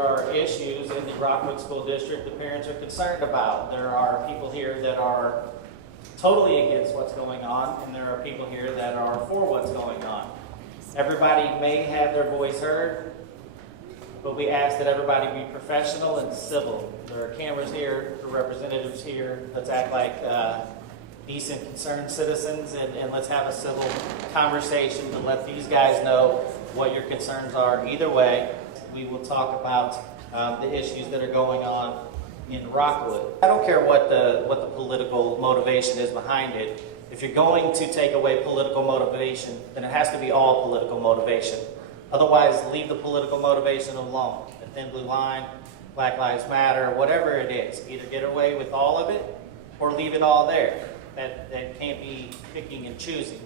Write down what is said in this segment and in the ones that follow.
There are issues in the Rockwood School District the parents are concerned about. There are people here that are totally against what's going on, and there are people here that are for what's going on. Everybody may have their voice heard, but we ask that everybody be professional and civil. There are cameras here, there are representatives here. Let's act like decent, concerned citizens, and let's have a civil conversation and let these guys know what your concerns are. Either way, we will talk about the issues that are going on in Rockwood. I don't care what the political motivation is behind it. If you're going to take away political motivation, then it has to be all political motivation. Otherwise, leave the political motivation alone. The Thin Blue Line, Black Lives Matter, whatever it is. Either get away with all of it or leave it all there. That can't be picking and choosing.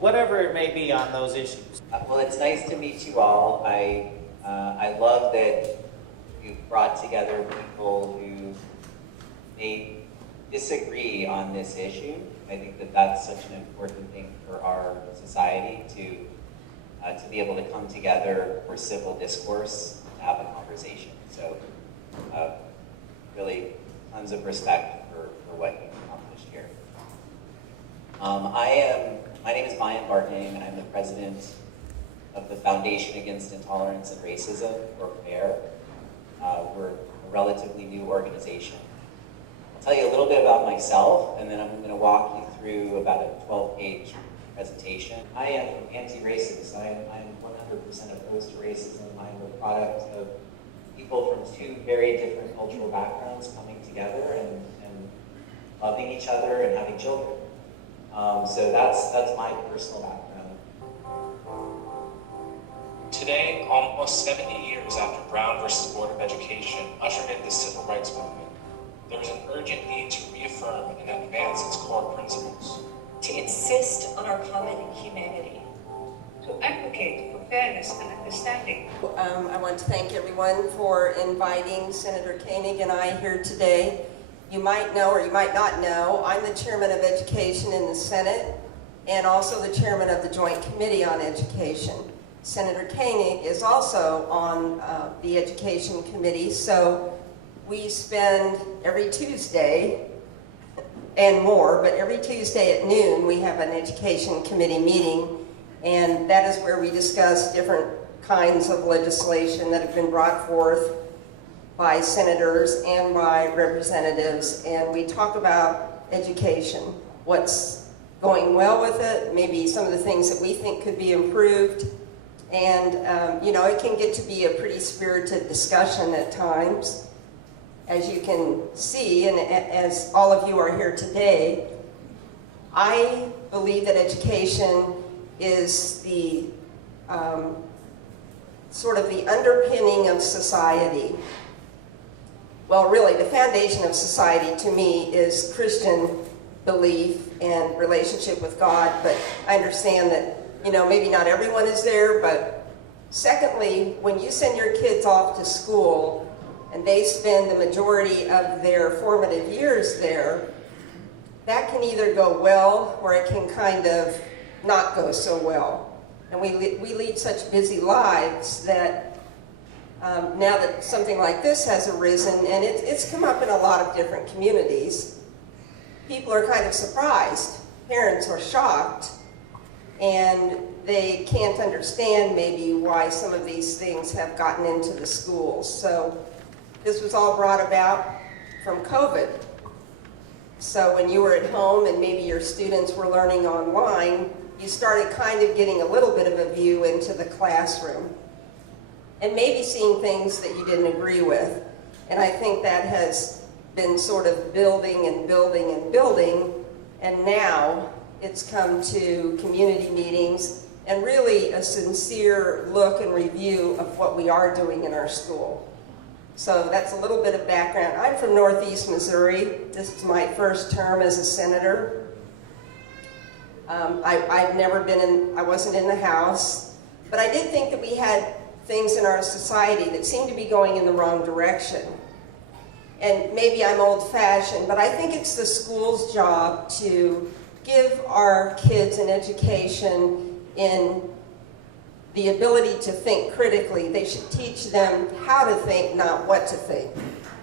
Whatever it may be on those issues. Well, it's nice to meet you all. I love that you've brought together people who may disagree on this issue. I think that that's such an important thing for our society to be able to come together for civil discourse, to have a conversation. So really tons of respect for what you've accomplished here. My name is Mayan Bartning, and I'm the president of the Foundation Against Intolerance and Racism, or FAIR. We're a relatively new organization. I'll tell you a little bit about myself, and then I'm going to walk you through about a 12-page presentation. I am anti-racist. I'm 100% opposed to racism. I'm a product of people from two very different cultural backgrounds coming together and loving each other and having children. So that's my personal background. Today, almost 70 years after Brown versus Board of Education ushered in the civil rights movement, there is an urgent need to reaffirm and advance its core principles. To insist on our common humanity. To advocate for fairness and understanding. I want to thank everyone for inviting Senator Koenig and I here today. You might know or you might not know, I'm the chairman of education in the Senate and also the chairman of the Joint Committee on Education. Senator Koenig is also on the Education Committee, so we spend every Tuesday and more, but every Tuesday at noon we have an Education Committee meeting, and that is where we discuss different kinds of legislation that have been brought forth by senators and by representatives, and we talk about education, what's going well with it, maybe some of the things that we think could be improved, and it can get to be a pretty spirited discussion at times. As you can see, and as all of you are here today, I believe that education is the sort of the underpinning of society. Well, really, the foundation of society to me is Christian belief and relationship with God, but I understand that, maybe not everyone is there, but secondly, when you send your kids off to school and they spend the majority of their formative years there, that can either go well or it can kind of not go so well. And we lead such busy lives that now that something like this has arisen, and it's come up in a lot of different communities, people are kind of surprised. Parents are shocked, and they can't understand maybe why some of these things have gotten into the schools. So this was all brought about from COVID. So when you were at home and maybe your students were learning online, you started kind of getting a little bit of a view into the classroom and maybe seeing things that you didn't agree with. And I think that has been sort of building and building and building, and now it's come to community meetings and really a sincere look and review of what we are doing in our school. So that's a little bit of background. I'm from Northeast Missouri. This is my first term as a senator. I wasn't in the House, but I did think that we had things in our society that seemed to be going in the wrong direction. And maybe I'm old-fashioned, but I think it's the school's job to give our kids an education in the ability to think critically. They should teach them how to think, not what to think.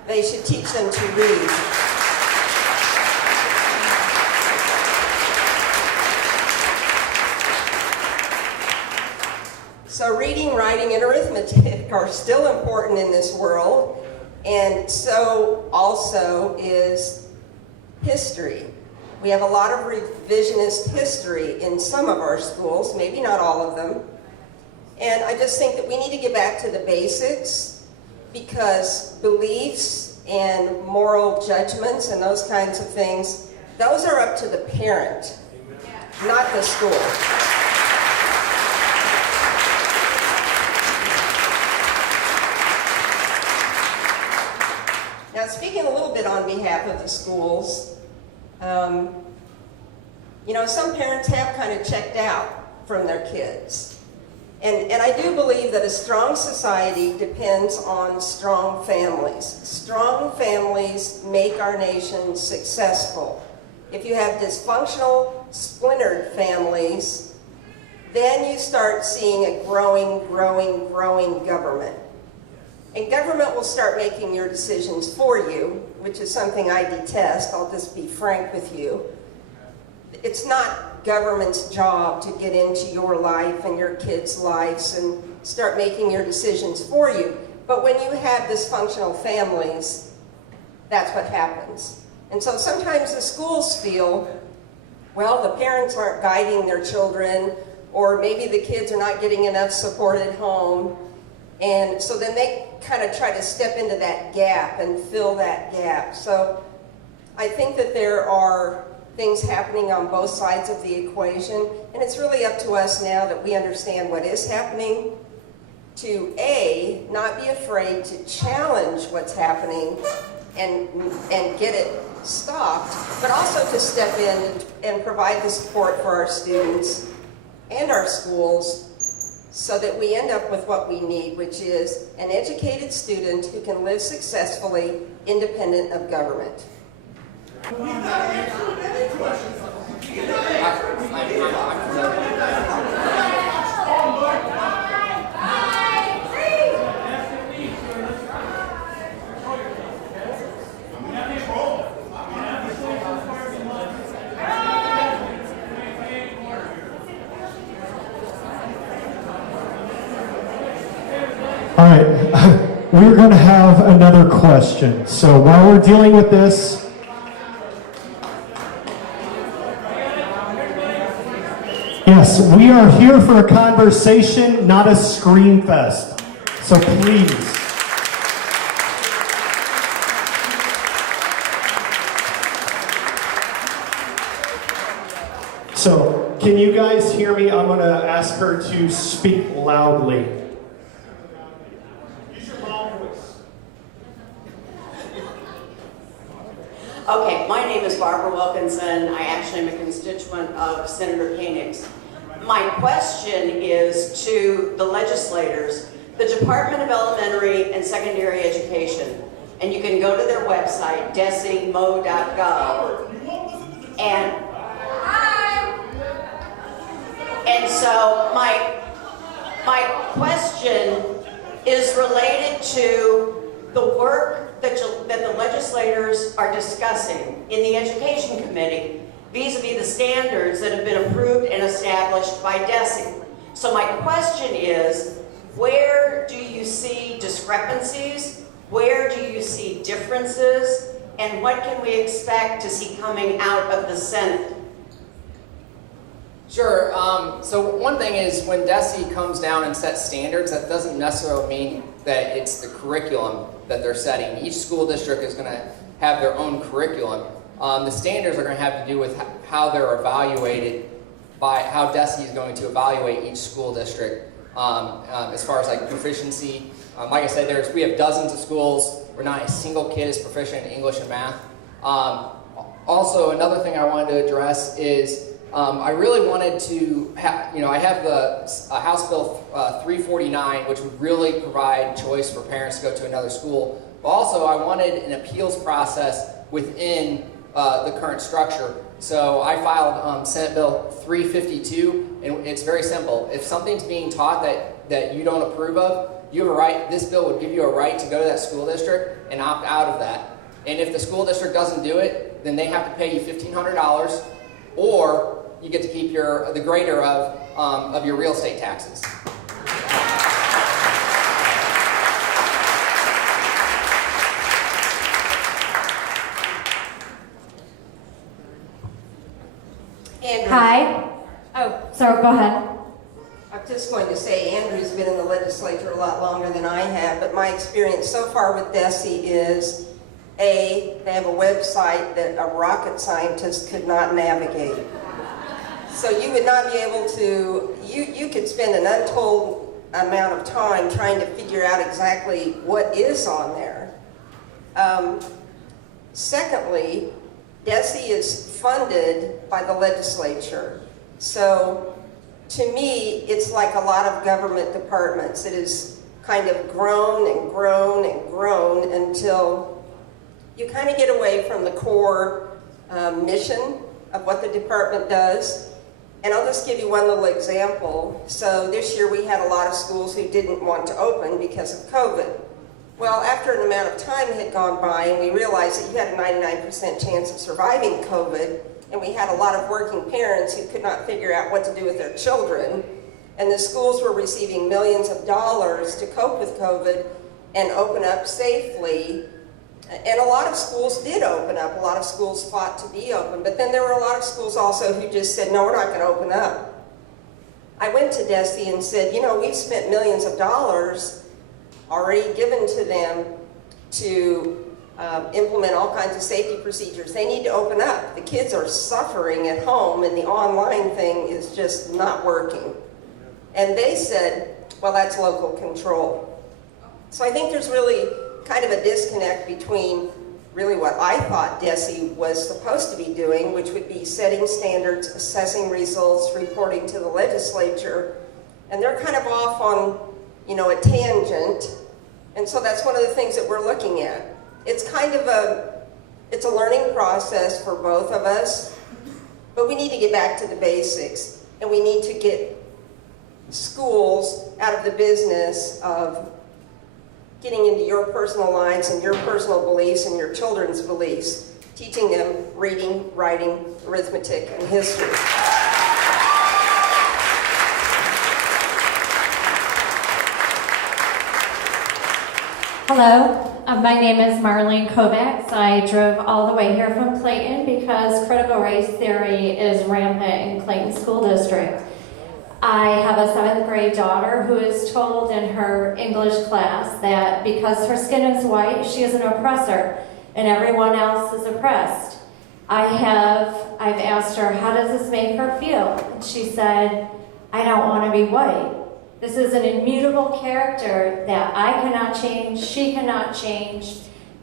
They should teach them to read. So reading, writing, and arithmetic are still important in this world, and so also is history. We have a lot of revisionist history in some of our schools, maybe not all of them. And I just think that we need to get back to the basics, because beliefs and moral judgments and those kinds of things, those are up to the parent, not the school. Now, speaking a little bit on behalf of the schools, you know, some parents have kind of checked out from their kids. And I do believe that a strong society depends on strong families. Strong families make our nation successful. If you have dysfunctional, splintered families, then you start seeing a growing government. And government will start making your decisions for you, which is something I detest. I'll just be frank with you. It's not government's job to get into your life and your kids' lives and start making your decisions for you. But when you have dysfunctional families, that's what happens. And so sometimes the schools feel, well, the parents aren't guiding their children, or maybe the kids are not getting enough support at home. And so then they kind of try to step into that gap and fill that gap. So I think that there are things happening on both sides of the equation, and it's really up to us now that we understand what is happening to A, not be afraid to challenge what's happening and get it stopped, but also to step in and provide the support for our students and our schools so that we end up with what we need, which is an educated student who can live successfully independent of government. All right, we're going to have another question. So while we're dealing with this, yes, we are here for a conversation, not a scream fest. So please. So, can you guys hear me? I'm going to ask her to speak loudly. Okay, my name is Barbara Wilkinson. I actually am a constituent of Senator Koenig's. My question is to the legislators, the Department of Elementary and Secondary Education, and you can go to their website, decimo.gov, and so my question is related to the work that the legislators are discussing in the Education Committee vis-a-vis the standards that have been approved and established by DESE. So my question is, where do you see discrepancies? Where do you see differences? And what can we expect to see coming out of the Senate? Sure. So one thing is when DESE comes down and sets standards, that doesn't necessarily mean that it's the curriculum that they're setting. Each school district is going to have their own curriculum. The standards are going to have to do with how they're evaluated, by how DESE is going to evaluate each school district as far as like proficiency. Like I said, we have dozens of schools where not a single kid is proficient in English and math. Also, another thing I wanted to address is I really wanted to I have the House Bill 349, which would really provide choice for parents to go to another school. But also, I wanted an appeals process within the current structure. So I filed Senate Bill 352, and it's very simple. If something's being taught that you don't approve of, you have a right, this bill would give you a right to go to that school district and opt out of that. And if the school district doesn't do it, then they have to pay you $1,500, or you get to keep the greater of your real estate taxes. Andrew. Hi. Oh, sorry, go ahead. I'm just going to say Andrew's been in the legislature a lot longer than I have, but my experience so far with DESE is, A, they have a website that a rocket scientist could not navigate. So you would not be able to, you could spend an untold amount of time trying to figure out exactly what is on there. Secondly, DESE is funded by the legislature. So to me, it's like a lot of government departments. It has kind of grown and grown and grown until you kind of get away from the core mission of what the department does. And I'll just give you one little example. So this year we had a lot of schools who didn't want to open because of COVID. Well, after an amount of time had gone by and we realized that you had a 99% chance of surviving COVID, and we had a lot of working parents who could not figure out what to do with their children, and the schools were receiving millions of dollars to cope with COVID and open up safely. And a lot of schools did open up. A lot of schools fought to be open, but then there were a lot of schools also who just said, no, we're not going to open up. I went to DESE and said, you know, we've spent millions of dollars already given to them to implement all kinds of safety procedures. They need to open up. The kids are suffering at home and the online thing is just not working. And they said, well, that's local control. So I think there's really kind of a disconnect between really what I thought DESE was supposed to be doing, which would be setting standards, assessing results, reporting to the legislature, and they're kind of off on, you know, a tangent. And so that's one of the things that we're looking at. It's kind of it's a learning process for both of us, but we need to get back to the basics, and we need to get schools out of the business of getting into your personal lives and your personal beliefs and your children's beliefs, teaching them reading, writing, arithmetic, and history. Hello, my name is Marlene Kovacs. I drove all the way here from Clayton because critical race theory is rampant in Clayton School District. I have a 7th grade daughter who is told in her English class that because her skin is white, she is an oppressor and everyone else is oppressed. I've asked her, how does this make her feel? And she said, I don't want to be white. This is an immutable character that I cannot change, she cannot change,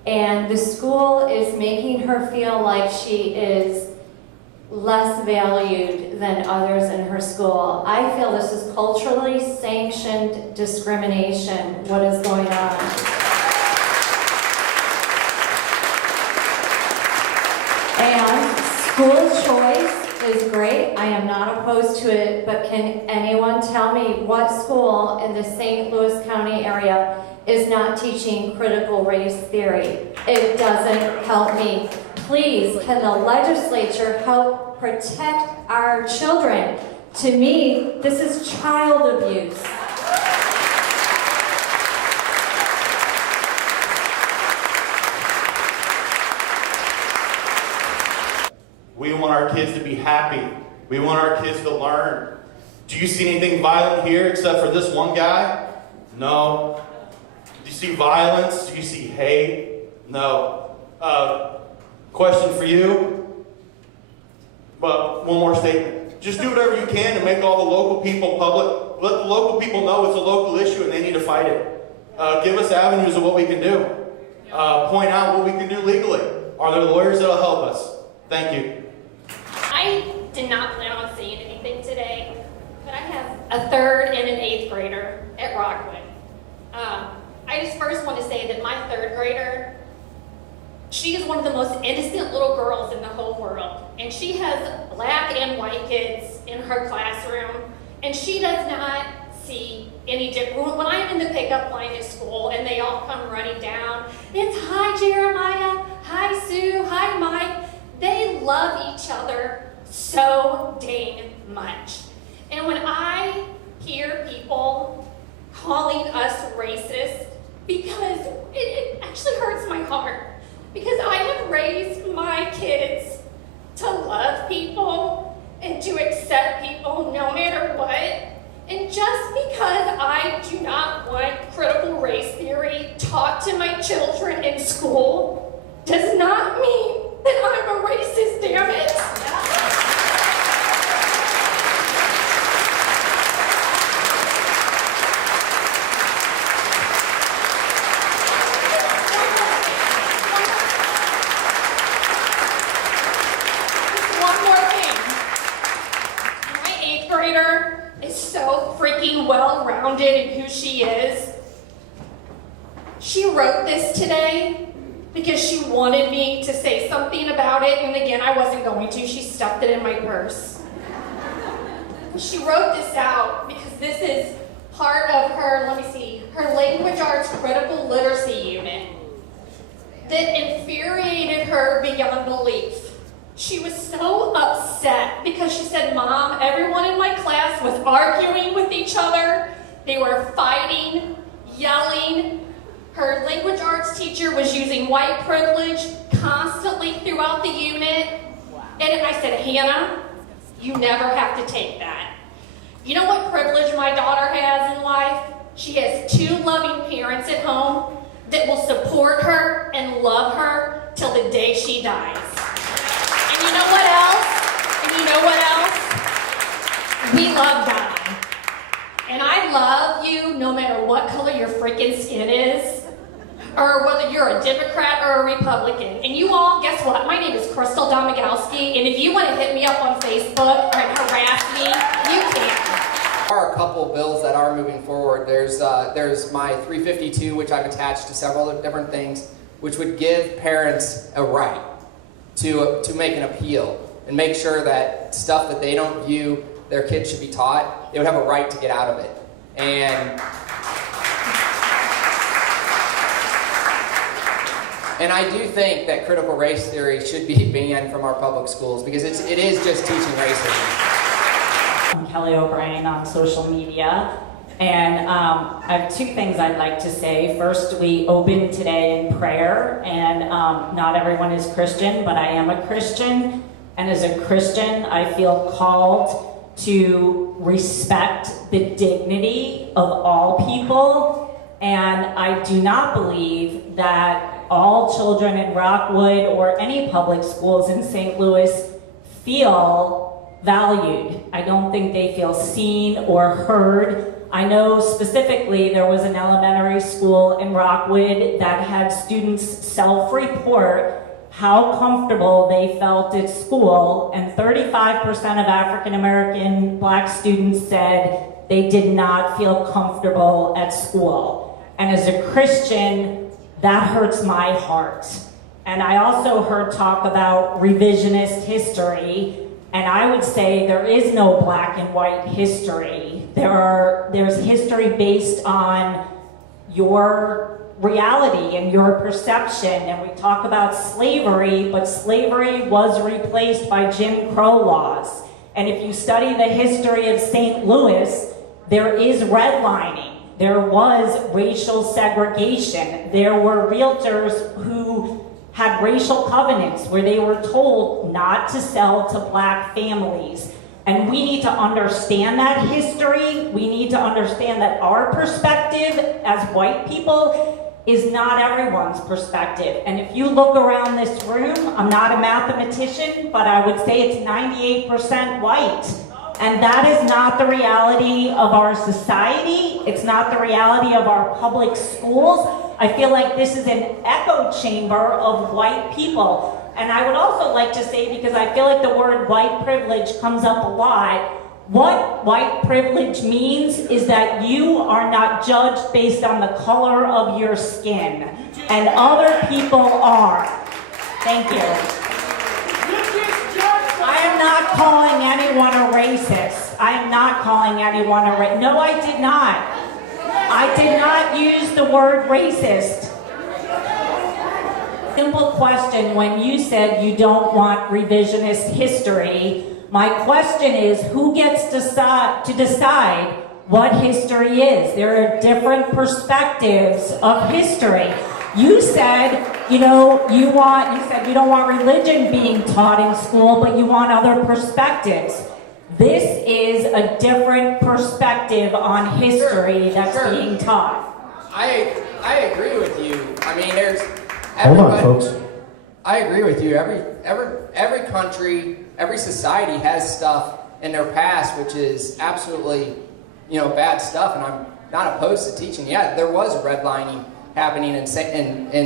and the school is making her feel like she is less valued than others in her school. I feel this is culturally sanctioned discrimination, what is going on. And school choice is great. I am not opposed to it, but can anyone tell me what school in the St. Louis County area is not teaching critical race theory? It doesn't help me. Please, can the legislature help protect our children? To me, this is child abuse. We want our kids to be happy. We want our kids to learn. Do you see anything violent here except for this one guy? No. Do you see violence? Do you see hate? No. Question for you. But one more statement. Just do whatever you can to make all the local people public. Let the local people know it's a local issue and they need to fight it. Give us avenues of what we can do. Point out what we can do legally. Are there lawyers that will help us? Thank you. I did not plan on saying anything today, but I have a 3rd and an 8th grader at Rockwood. I just first want to say that my 3rd grader She is one of the most innocent little girls in the whole world. And she has black and white kids in her classroom. And she does not see any different. When I'm in the pickup line at school and they all come running down, it's hi Jeremiah, hi Sue, hi Mike. They love each other so dang much. And when I hear people calling us racist, because it actually hurts my heart, because I have raised my kids to love people and to accept people no matter what. And just because I do not want critical race theory taught to my children in school does not mean that I'm a racist, damn it. One more thing. My 8th grader is so freaking well-rounded in who she is. She wrote this today because she wanted me to say something about it, and again, I wasn't going to. She stuffed it in my purse. She wrote this out because this is part of her, her language arts critical literacy unit that infuriated her beyond belief. She was so upset because she said, Mom, everyone in my class was arguing with each other. They were fighting, yelling. Her language arts teacher was using white privilege constantly throughout the unit. And I said, Hannah, you never have to take that. You know what privilege my daughter has in life? She has 2 loving parents at home that will support her and love her till the day she dies. And you know what else? We love God. And I love you no matter what color your freaking skin is, or whether you're a Democrat or a Republican. And you all, guess what? My name is Crystal Domagowski, and if you want to hit me up on Facebook and harass me, you can. There are a couple bills that are moving forward. There's my 352, which I've attached to several different things, which would give parents a right to make an appeal and make sure that stuff that they don't view their kids should be taught, they would have a right to get out of it. And I do think that critical race theory should be banned from our public schools because it is just teaching racism. I'm Kelly O'Brien on social media, and I have 2 things I'd like to say. First, we opened today in prayer, and not everyone is Christian, but I am a Christian, and as a Christian, I feel called to respect the dignity of all people, and I do not believe that all children in Rockwood or any public schools in St. Louis feel valued. I don't think they feel seen or heard. I know specifically there was an elementary school in Rockwood that had students self-report how comfortable they felt at school, and 35% of African American Black students said they did not feel comfortable at school. And as a Christian, that hurts my heart. And I also heard talk about revisionist history, and I would say there is no black and white history. There's history based on your reality and your perception. And we talk about slavery, but slavery was replaced by Jim Crow laws. And if you study the history of St. Louis, there is redlining. There was racial segregation. There were realtors who had racial covenants where they were told not to sell to Black families. And we need to understand that history. We need to understand that our perspective as white people is not everyone's perspective. And if you look around this room, I'm not a mathematician, but I would say it's 98% white. And that is not the reality of our society. It's not the reality of our public schools. I feel like this is an echo chamber of white people. And I would also like to say, because I feel like the word white privilege comes up a lot, what white privilege means is that you are not judged based on the color of your skin, and other people are. Thank you. I am not calling anyone a racist. I am not calling anyone a racist. No, I did not. I did not use the word racist. Simple question, when you said you don't want revisionist history, my question is, who gets to decide what history is? There are different perspectives of history. You said, you don't want religion being taught in school, but you want other perspectives. This is a different perspective on history that's being taught. I agree with you. I mean, there's Hold on, folks. I agree with you. Every country, every society has stuff in their past which is absolutely, bad stuff, and I'm not opposed to teaching. Yeah, there was redlining happening in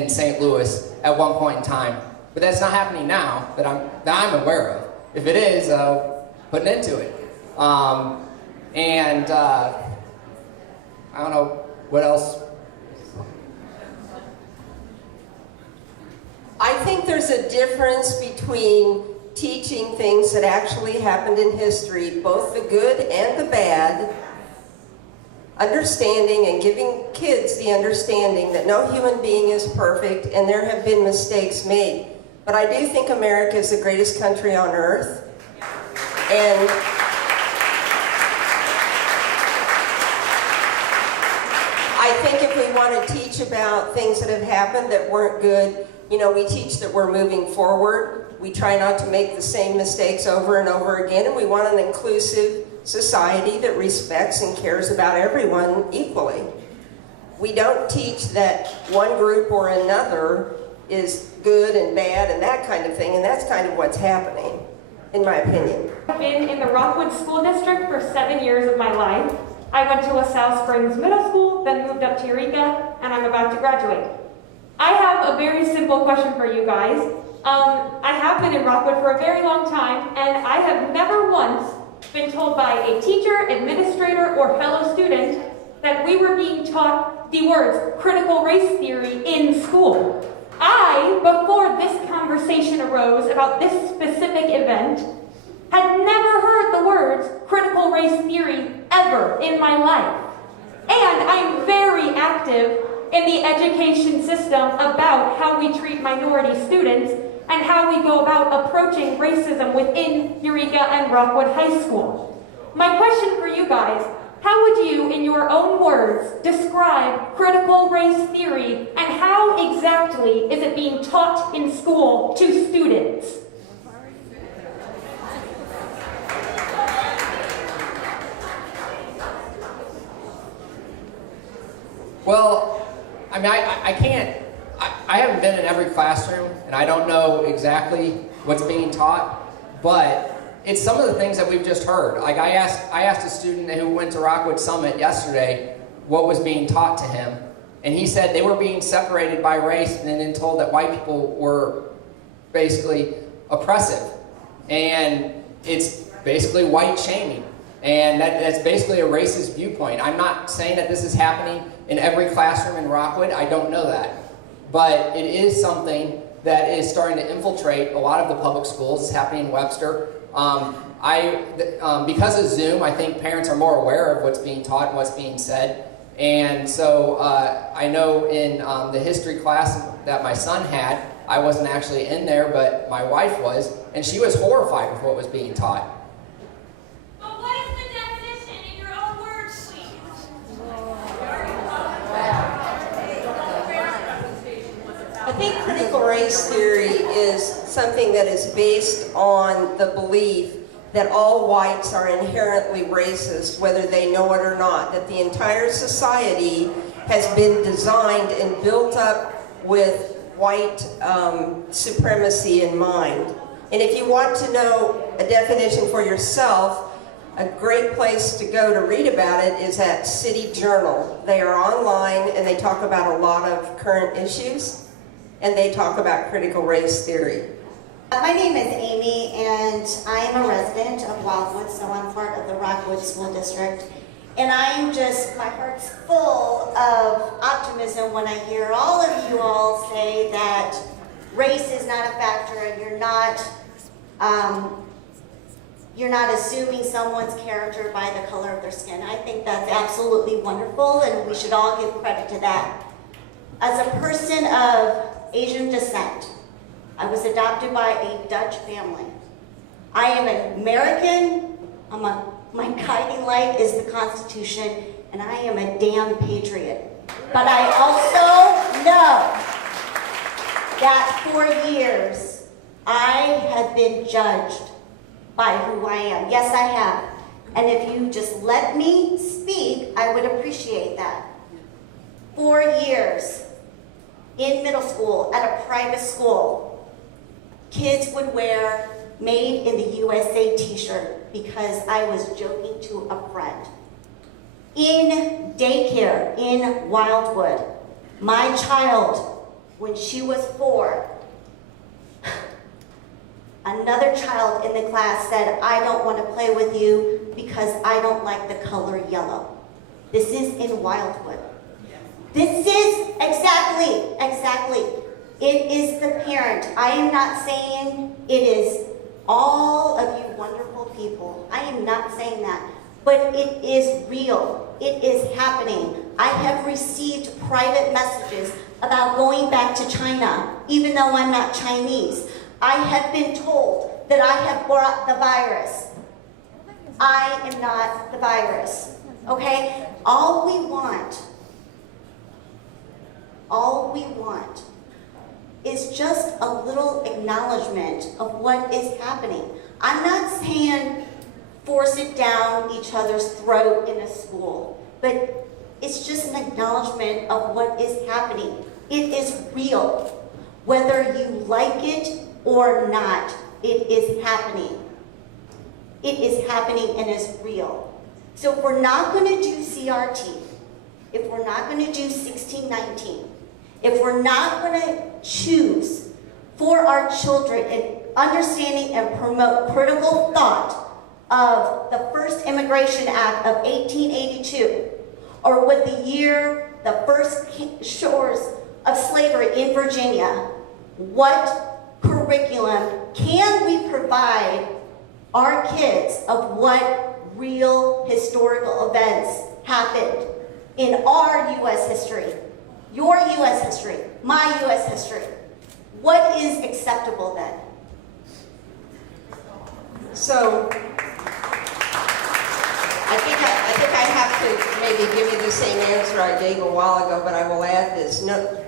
St. Louis at one point in time, but that's not happening now that I'm aware of. If it is, put an end to it. I don't know what else. I think there's a difference between teaching things that actually happened in history, both the good and the bad, understanding and giving kids the understanding that no human being is perfect and there have been mistakes made. But I do think America is the greatest country on earth. And I think if we want to teach about things that have happened that weren't good, we teach that we're moving forward. We try not to make the same mistakes over and over again, and we want an inclusive society that respects and cares about everyone equally. We don't teach that one group or another is good and bad and that kind of thing, and that's kind of what's happening, in my opinion. I've been in the Rockwood School District for 7 years of my life. I went to LaSalle Springs Middle School, then moved up to Eureka, and I'm about to graduate. I have a very simple question for you guys. I have been in Rockwood for a very long time, and I have never once been told by a teacher, administrator, or fellow student that we were being taught the words critical race theory in school. Before this conversation arose about this specific event, had never heard the words critical race theory ever in my life. And I'm very active in the education system about how we treat minority students and how we go about approaching racism within Eureka and Rockwood High School. My question for you guys, how would you, in your own words, describe critical race theory and how exactly is it being taught in school to students? Well, I mean, I haven't been in every classroom, and I don't know exactly what's being taught, but it's some of the things that we've just heard. Like I asked a student who went to Rockwood Summit yesterday what was being taught to him, and he said they were being separated by race and then told that white people were basically oppressive, and it's basically white shaming, and that's basically a racist viewpoint. I'm not saying that this is happening in every classroom in Rockwood. I don't know that. But it is something that is starting to infiltrate a lot of the public schools. It's happening in Webster. Because of Zoom, I think parents are more aware of what's being taught and what's being said. And so I know in the history class that my son had, I wasn't actually in there, but my wife was, and she was horrified with what was being taught. I think critical race theory is something that is based on the belief that all whites are inherently racist, whether they know it or not, that the entire society has been designed and built up with white supremacy in mind. And if you want to know a definition for yourself, a great place to go to read about it is at City Journal. They are online and they talk about a lot of current issues, and they talk about critical race theory. My name is Amy, and I am a resident of Wildwood, so I'm part of the Rockwood School District. And my heart's full of optimism when I hear all of you all say that race is not a factor and you're not assuming someone's character by the color of their skin. I think that's absolutely wonderful, and we should all give credit to that. As a person of Asian descent, I was adopted by a Dutch family. I am an American. My guiding light is the Constitution, and I am a damn patriot. But I also know that for years, I have been judged by who I am. Yes, I have. And if you just let me speak, I would appreciate that. 4 years in middle school at a private school, kids would wear Made in the USA t-shirt because I was joking to a friend. In daycare in Wildwood, my child, when she was 4, another child in the class said, I don't want to play with you because I don't like the color yellow. This is in Wildwood. This is exactly. It is the parent. I am not saying it is all of you wonderful people. I am not saying that. But it is real. It is happening. I have received private messages about going back to China, even though I'm not Chinese. I have been told that I have brought the virus. I am not the virus, okay? All we want is just a little acknowledgement of what is happening. I'm not saying force it down each other's throat in a school, but it's just an acknowledgement of what is happening. It is real. Whether you like it or not, it is happening. It is happening and is real. So if we're not going to do CRT, if we're not going to do 1619, if we're not going to choose for our children and understanding and promote critical thought of the first Immigration Act of 1882, or with the year, the first shores of slavery in Virginia, what curriculum can we provide our kids of what real historical events happened in our U.S. history, your U.S. history, my U.S. history? What is acceptable then? So, I think I have to maybe give you the same answer I gave a while ago, but I will add this. No,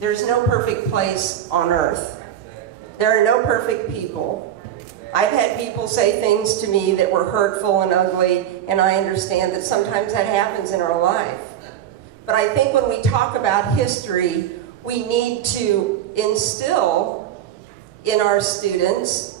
there's no perfect place on earth. There are no perfect people. I've had people say things to me that were hurtful and ugly, and I understand that sometimes that happens in our life. But I think when we talk about history, we need to instill in our students,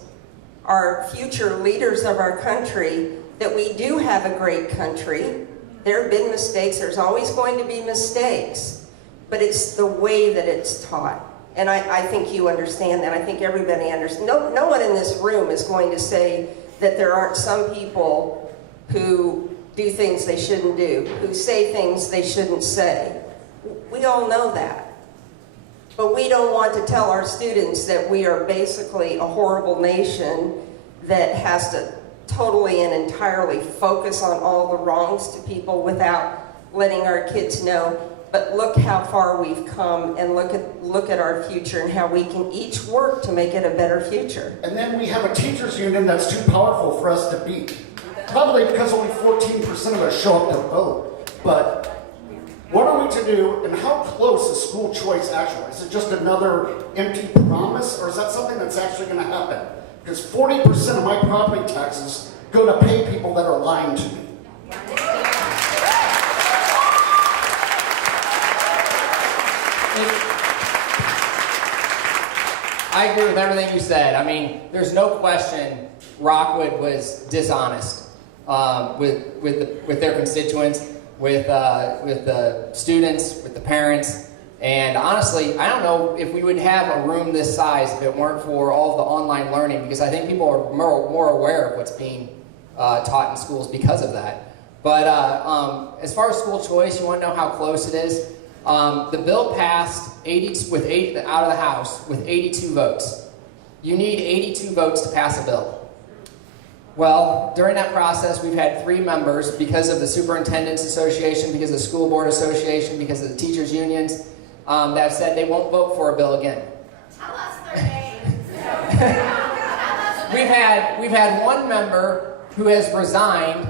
our future leaders of our country, that we do have a great country. There have been mistakes. There's always going to be mistakes. But it's the way that it's taught. And I think you understand that. I think everybody understands. No one in this room is going to say that there aren't some people who do things they shouldn't do, who say things they shouldn't say. We all know that. But we don't want to tell our students that we are basically a horrible nation that has to totally and entirely focus on all the wrongs to people without letting our kids know, but look how far we've come, and look at our future and how we can each work to make it a better future. And then we have a teachers union that's too powerful for us to beat. Probably because only 14% of us show up to vote. But what are we to do, and how close is school choice actually? Is it just another empty promise, or is that something that's actually going to happen? Because 40% of my property taxes go to pay people that are lying to me. I agree with everything you said. I mean, there's no question Rockwood was dishonest with their constituents, with the students, with the parents. And honestly, I don't know if we would have a room this size if it weren't for all of the online learning, because I think people are more aware of what's being taught in schools because of that. But as far as school choice, you want to know how close it is? The bill passed out of the House with 82 votes. You need 82 votes to pass a bill. Well, during that process, we've had 3 members, because of the Superintendent's Association, because of the School Board Association, because of the teachers' unions, that have said they won't vote for a bill again. Tell us their names. We've had 1 member who has resigned,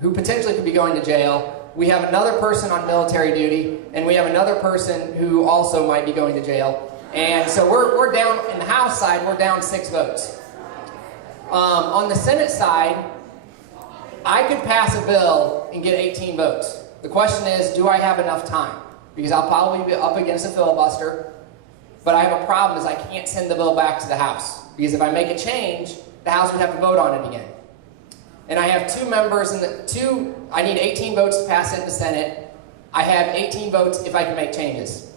who potentially could be going to jail. We have another person on military duty, and we have another person who also might be going to jail. And so we're down, in the House side, we're down 6 votes. On the Senate side, I could pass a bill and get 18 votes. The question is, do I have enough time? Because I'll probably be up against a filibuster, but I have a problem is I can't send the bill back to the House. Because if I make a change, the House would have to vote on it again. And I have 2 members I need 18 votes to pass it in the Senate. I have 18 votes if I can make changes.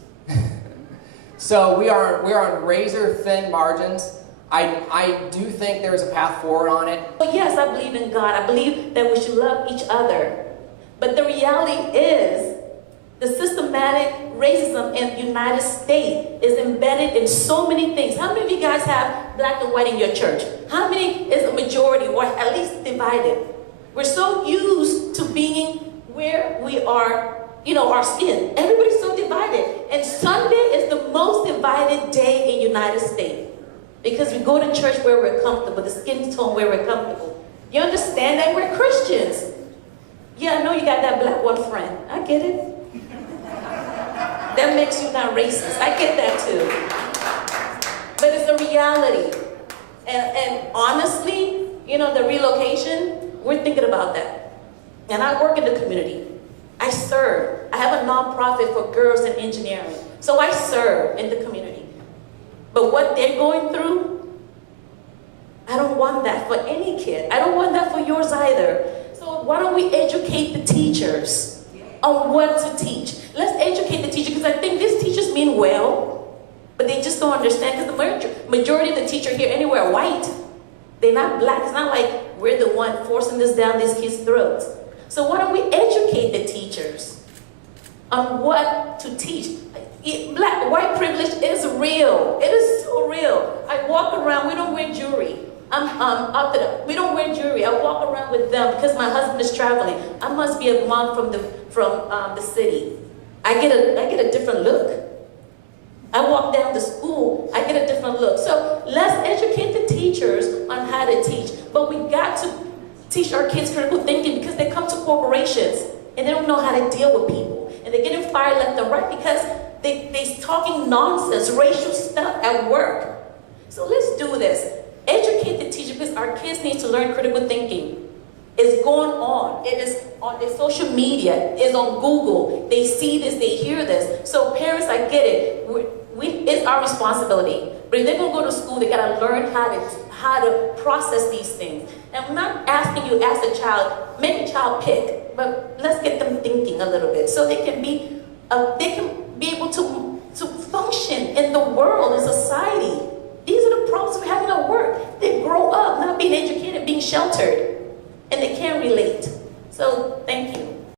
So we are on razor thin margins. I do think there's a path forward on it. Well, yes, I believe in God. I believe that we should love each other. But the reality is, the systematic racism in the United States is embedded in so many things. How many of you guys have black and white in your church? How many is a majority or at least divided? We're so used to being where we are, our skin. Everybody's so divided. And Sunday is the most divided day in the United States. Because we go to church where we're comfortable, the skin tone where we're comfortable. You understand that? We're Christians. Yeah, I know you got that black one friend. I get it. That makes you not racist. I get that too. But it's a reality. And honestly, the relocation, we're thinking about that. And I work in the community. I serve. I have a nonprofit for girls in engineering. So I serve in the community. But what they're going through, I don't want that for any kid. I don't want that for yours either. So why don't we educate the teachers on what to teach? Let's educate the teachers, because I think these teachers mean well, but they just don't understand, because the majority of the teachers here anywhere are white. They're not black. It's not like we're the one forcing this down these kids' throats. So why don't we educate the teachers on what to teach? White privilege is real. It is so real. I walk around, we don't wear jewelry. We don't wear jewelry. I walk around with them because my husband is traveling. I must be a mom from the city. I get a different look. I walk down to school, I get a different look. So let's educate the teachers on how to teach. But we got to teach our kids critical thinking, because they come to corporations and they don't know how to deal with people. And they're getting fired left and right because they're talking nonsense, racial stuff at work. So let's do this. Educate the teacher, because our kids need to learn critical thinking. It's going on. It is on their social media. It's on Google. They see this. They hear this. So parents, I get it. It's our responsibility. But if they're going to go to school, they got to learn how to process these things. And I'm not asking you, ask a child, make a child pick, but let's get them thinking a little bit so they can